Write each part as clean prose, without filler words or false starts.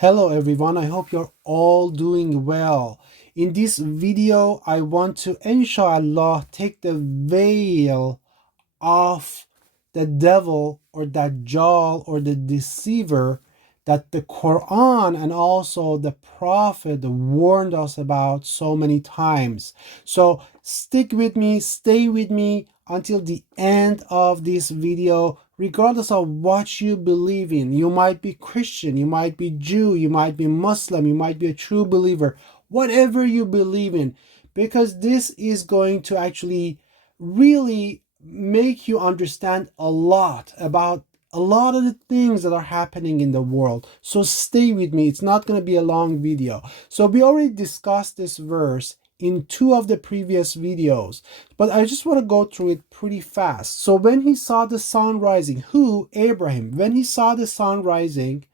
Hello everyone, I hope you're all doing well. In this video, I want to inshallah take the veil off the devil or Dajjal or the deceiver that the Quran and also the Prophet warned us about so many times. So stick with me, stay with me until the end of this video, regardless of what you believe in. You might be Christian, you might be Jew, you might be Muslim, you might be a true believer, whatever you believe in, because this is going to actually really make you understand a lot about a lot of the things that are happening in the world. So stay with me. It's not going to be a long video. So we already discussed this verse in two of the previous videos, but I just want to go through it pretty fast. So when he saw the sun rising, who? Abraham. When he saw the sun rising,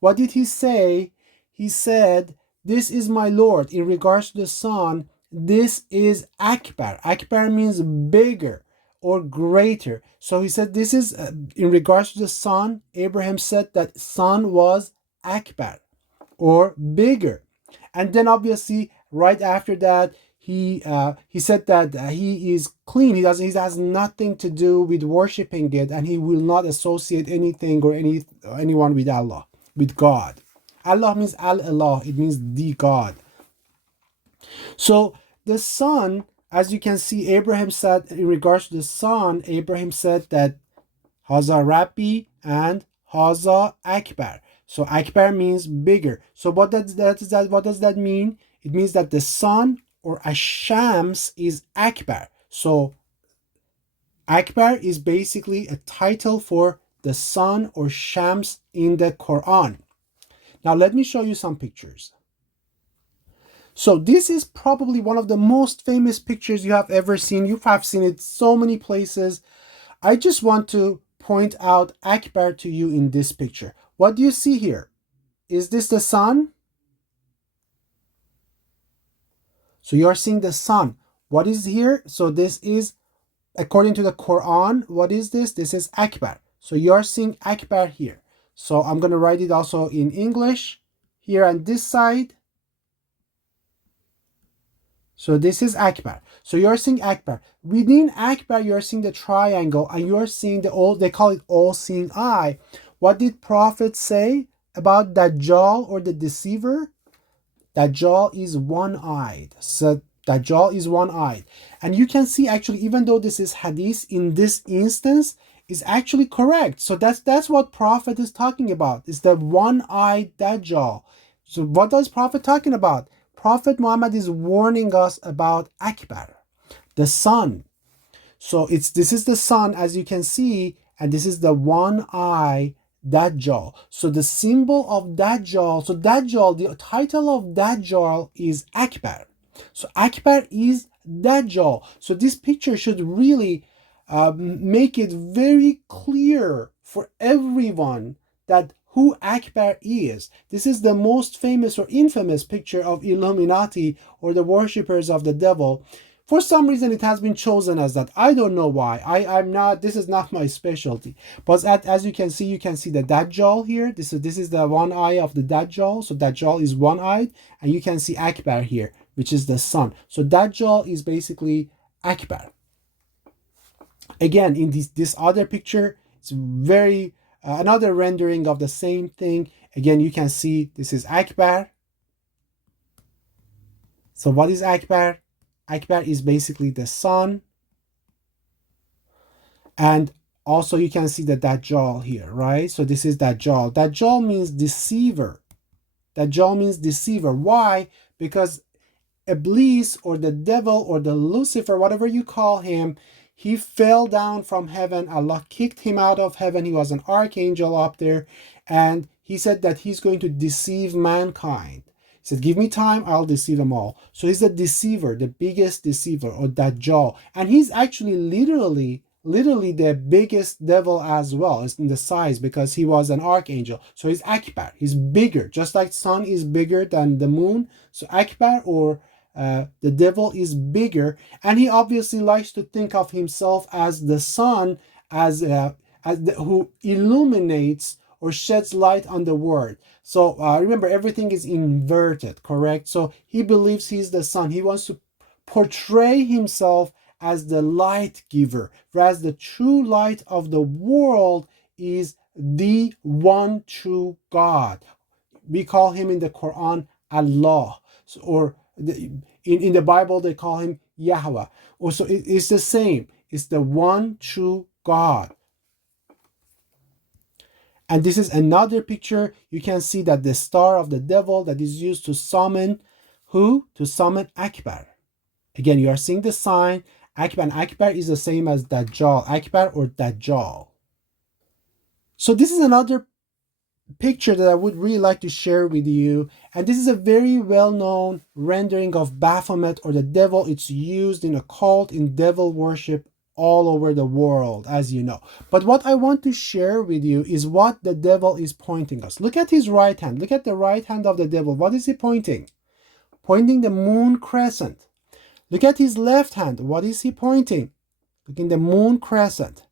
what did he say? He said, "This is my Lord." In regards to the sun, this is Akbar. Akbar means bigger or greater. So he said, this is, in regards to the sun, Abraham said that sun was Akbar or bigger. And then obviously, right after that, he said that he is clean. He has nothing to do with worshiping it, and he will not associate anything or anyone with Allah, with God. Allah means Al-Allah. It means the God. So the sun, as you can see, Abraham said, in regards to the sun, Abraham said that Haza Rabbi and Haza Akbar. So Akbar means bigger. So what does that mean? It means that the sun or Ashams is Akbar. So Akbar is basically a title for the sun or Shams in the Quran. Now let me show you some pictures. So this is probably one of the most famous pictures you have ever seen. You have seen it so many places. I just want to point out Akbar to you in this picture. What do you see here? Is this the sun? So you are seeing the sun. What is here? So this is, according to the Quran, what is this? This is Akbar. So you are seeing Akbar here. So I'm going to write it also in English here on this side. So this is Akbar. So you're seeing Akbar. Within Akbar, you're seeing the triangle, and you're seeing they call it all-seeing eye. What did Prophet say about Dajjal or the deceiver? Dajjal is one-eyed. So Dajjal is one-eyed. And you can see actually, even though this is hadith, in this instance, is actually correct. So that's what Prophet is talking about. It's the one-eyed Dajjal. So what does Prophet talking about? Prophet Muhammad is warning us about Akbar, the sun. So this is the sun, as you can see, and this is the one eye Dajjal. So the symbol of Dajjal, so Dajjal, the title of Dajjal is Akbar. So Akbar is Dajjal. So this picture should really make it very clear for everyone that who Akbar is. This is the most famous or infamous picture of Illuminati or the worshippers of the devil. For some reason, it has been chosen as that. I don't know why. This is not my specialty. But as you can see the Dajjal here. This is the one eye of the Dajjal. So Dajjal is one-eyed. And you can see Akbar here, which is the sun. So Dajjal is basically Akbar. Again, in this other picture, it's very another rendering of the same thing. Again, you can see this is Akbar. So what is Akbar? Akbar is basically the sun. And also you can see the Dajjal here, right? So this is Dajjal. Dajjal means deceiver. Dajjal means deceiver. Why? Because Iblis or the devil or the Lucifer, whatever you call him, he fell down from heaven. Allah kicked him out of heaven. He was an archangel up there. And he said that he's going to deceive mankind. He said, give me time, I'll deceive them all. So he's the deceiver, the biggest deceiver, or Dajjal. And he's actually literally the biggest devil as well. It's in the size because he was an archangel. So he's Akbar. He's bigger. Just like sun is bigger than the moon. So Akbar or the devil is bigger, and he obviously likes to think of himself as the sun, who illuminates or sheds light on the world. So remember, everything is inverted, correct? So he believes he's the sun. He wants to portray himself as the light giver, whereas the true light of the world is the one true God. We call him in the Quran Allah, or in the Bible they call him Yahweh. Also, it's the same. It's the one true God. And this is another picture. You can see that the star of the devil that is used to summon who? To summon Akbar. Again, you are seeing the sign Akbar, and Akbar is the same as Dajjal, Akbar or Dajjal. So this is another picture that I would really like to share with you, and this is a very well-known rendering of Baphomet or the devil. It's used in occult, in devil worship all over the world, as you know. But what I want to share with you is what the devil is pointing us. Look at his right hand. Look at the right hand of the devil. What is he pointing? Pointing the moon crescent. Look at his left hand. What is he pointing? Look in the moon crescent.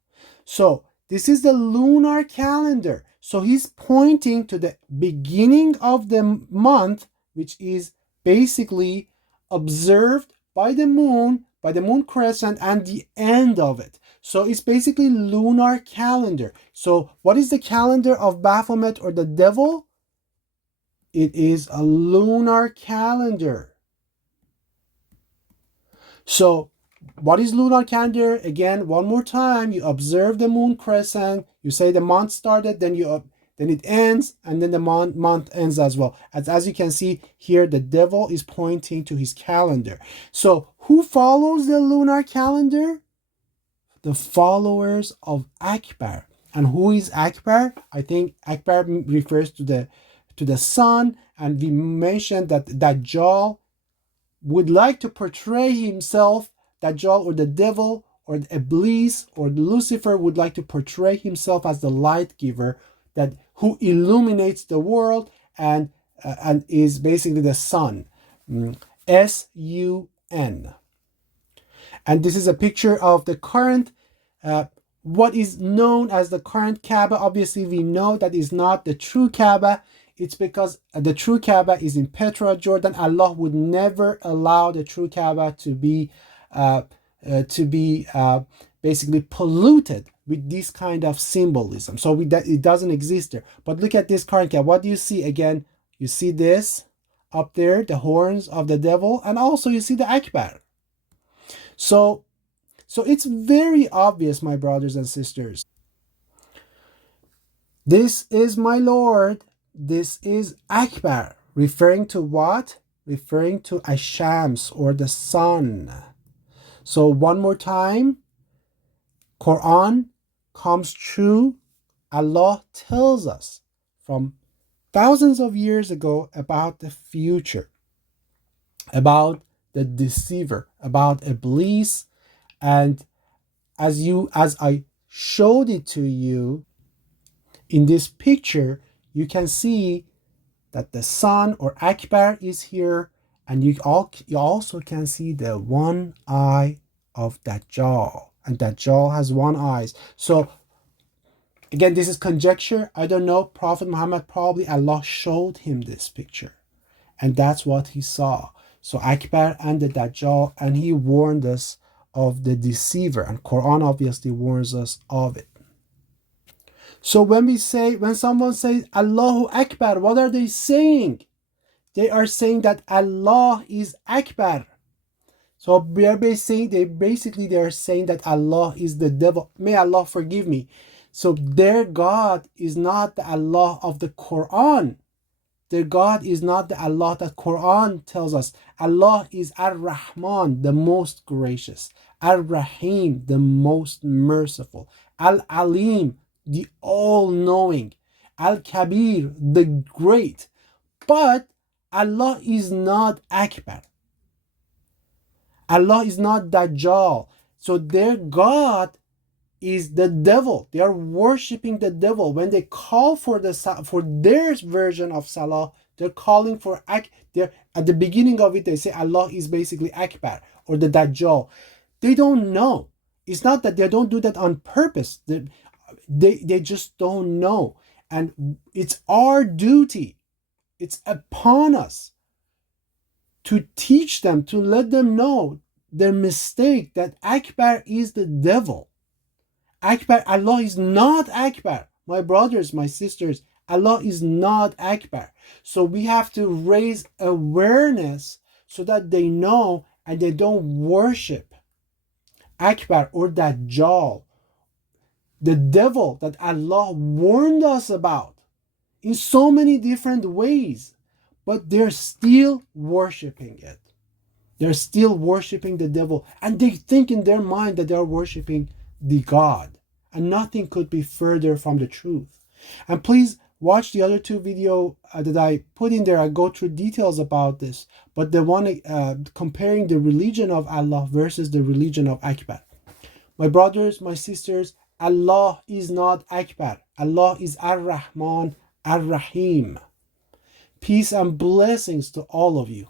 So this is the lunar calendar. So he's pointing to the beginning of the month, which is basically observed by the moon crescent, and the end of it. So it's basically lunar calendar. So what is the calendar of Baphomet or the devil? It is a lunar calendar. So what is lunar calendar? Again, one more time, you observe the moon crescent, you say the month started, then it ends, and then the month ends as well. As you can see here, the devil is pointing to his calendar. So who follows the lunar calendar? The followers of Akbar. And who is Akbar? I think Akbar refers to the sun, and we mentioned that Dajjal would like to portray himself, Dajjal or the devil or the Iblis or Lucifer would like to portray himself as the light giver that who illuminates the world and is basically the sun. S-U-N. And this is a picture of the current, what is known as the current Kaaba. Obviously, we know that is not the true Kaaba. It's because the true Kaaba is in Petra, Jordan. Allah would never allow the true Kaaba to be basically polluted with this kind of symbolism. So it doesn't exist there. But look at this current Kaaba. What do you see again? You see this up there, the horns of the devil, and also you see the Akbar. So it's very obvious, my brothers and sisters. This is my Lord. This is Akbar, referring to what? Referring to Ashams or the sun. So one more time, Quran comes true. Allah tells us from thousands of years ago about the future, about the deceiver, about Iblis, and as I showed it to you in this picture, you can see that the sun or Akbar is here, and you also can see the one eye of Dajjal, and Dajjal has one eye. So again, this is conjecture. I don't know. Prophet Muhammad, probably Allah showed him this picture, and that's what he saw. So Akbar and the Dajjal, and he warned us of the deceiver, and Quran obviously warns us of it. So when someone says Allahu Akbar, what are they saying? They are saying that Allah is Akbar. So they are saying that Allah is the devil. May Allah forgive me. So their God is not the Allah of the Quran. Their God is not the Allah that Quran tells us. Allah is Ar-Rahman, the most gracious. Ar-Rahim, the most merciful. Al-Alim, the all-knowing. Al-Kabir, the great. But Allah is not Akbar. Allah is not Dajjal. So their God is the devil. They are worshipping the devil. When they call for their version of Salah, they're calling for at the beginning of it, they say Allah is basically Akbar or the Dajjal. They don't know. It's not that they don't do that on purpose. They just don't know. And it's our duty, it's upon us to teach them, to let them know their mistake, that Akbar is the devil. Akbar, Allah is not Akbar. My brothers, my sisters, Allah is not Akbar. So we have to raise awareness so that they know and they don't worship Akbar or Dajjal, the devil that Allah warned us about in so many different ways, but they're still worshiping it. They're still worshiping the devil, and they think in their mind that they're worshiping the God, and nothing could be further from the truth. And please watch the other two videos that I put in there. I go through details about this, but the one comparing the religion of Allah versus the religion of Akbar. My brothers, my sisters, Allah is not Akbar. Allah is Ar-Rahman, Ar-Rahim. Peace and blessings to all of you.